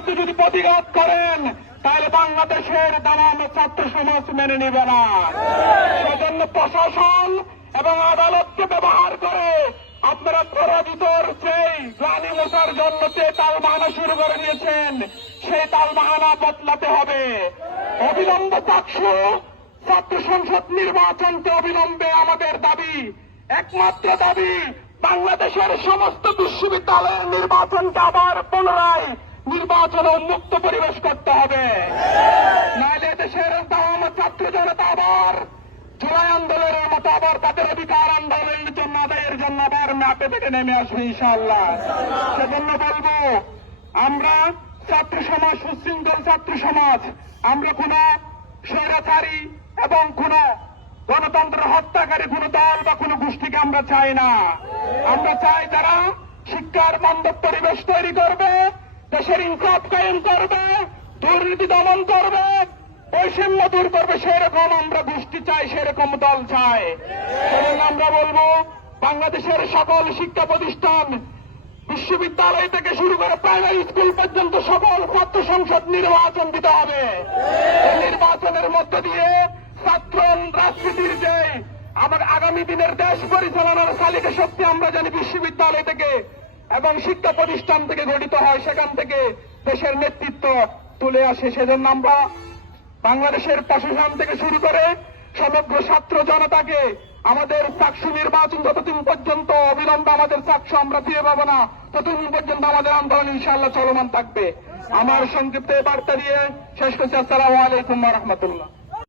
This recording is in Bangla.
মধ্যে যদি প্রতিঘাত করেন তাহলে বাংলাদেশের তামাম ছাত্র সমাজ মেনে নেবে না। সেজন্য প্রশাসন এবং আদালতকে ব্যবহার করে আপনারা পরাজিতর সেই গ্লানি মোছার জন্য যে তালবাহানা শুরু করে দিয়েছেন সেই তালবাহানা বদলাতে হবে। অবিলম্বে চাকসু ছাত্র সংসদ নির্বাচনকে অবিলম্বে আমাদের দাবি, একমাত্র দাবি বাংলাদেশের সমস্ত বিশ্ববিদ্যালয়ের নির্বাচনকে আবার পুনরায় নির্বাচন উন্মুক্ত পরিবেশ করতে হবে। নাইলে দেশের তাম ছাত্র জনতা আবার জুলাই আন্দোলনের মতো আবার তাদের অধিকার আন্দোলনের জন্য আদায়ের জন্য আবার ম্যাপে থেকে নেমে আসবে ইনশাআল্লাহ। সেজন্য বলবো আমরা ছাত্র সমাজ, সুশৃঙ্খল ছাত্র সমাজ, আমরা কোন স্বৈরাচারী এবং কোন গণতন্ত্র হত্যাকারী কোন দল বা কোন গোষ্ঠীকে আমরা চাই না। আমরা চাই যারা শিক্ষার বান্ধব পরিবেশ তৈরি করবে, দেশের ইনসাফ কায়েম করবে, দুর্নীতি দমন করবে, বৈষম্য দূর করবে, সেরকম আমরা গোষ্ঠী চাই, সেরকম দল চাই। সেজন্য আমরা বলবো বাংলাদেশের সকল শিক্ষা প্রতিষ্ঠান, বিশ্ববিদ্যালয় থেকে শুরু করে প্রাইমারি স্কুল পর্যন্ত সকল ছাত্র সংসদ নির্বাচন দিতে হবে। এই নির্বাচনের মধ্য দিয়ে ছাত্র রাজনীতির যে আমার আগামী দিনের দেশ পরিচালনার চালিকা শক্তি আমরা জানি বিশ্ববিদ্যালয় থেকে এবং শিক্ষা প্রতিষ্ঠান থেকে গঠিত হয়, সেখান থেকে দেশের নেতৃত্ব তুলে আসে। সেজন্য আমরা বাংলাদেশের প্রশাসন থেকে শুরু করে সমগ্র ছাত্র জনতাকে আমাদের চাকসু নির্বাচন যতদিন পর্যন্ত অবিলম্বে আমাদের চাকসু আমরা ফিরে পাবো না ততদিন পর্যন্ত আমাদের আন্দোলন ইনশাআল্লাহ চলমান থাকবে। আমার সংক্ষিপ্ত বার্তা দিয়ে শেষ করছি। আসসালামু আলাইকুম ওয়া রাহমাতুল্লাহ।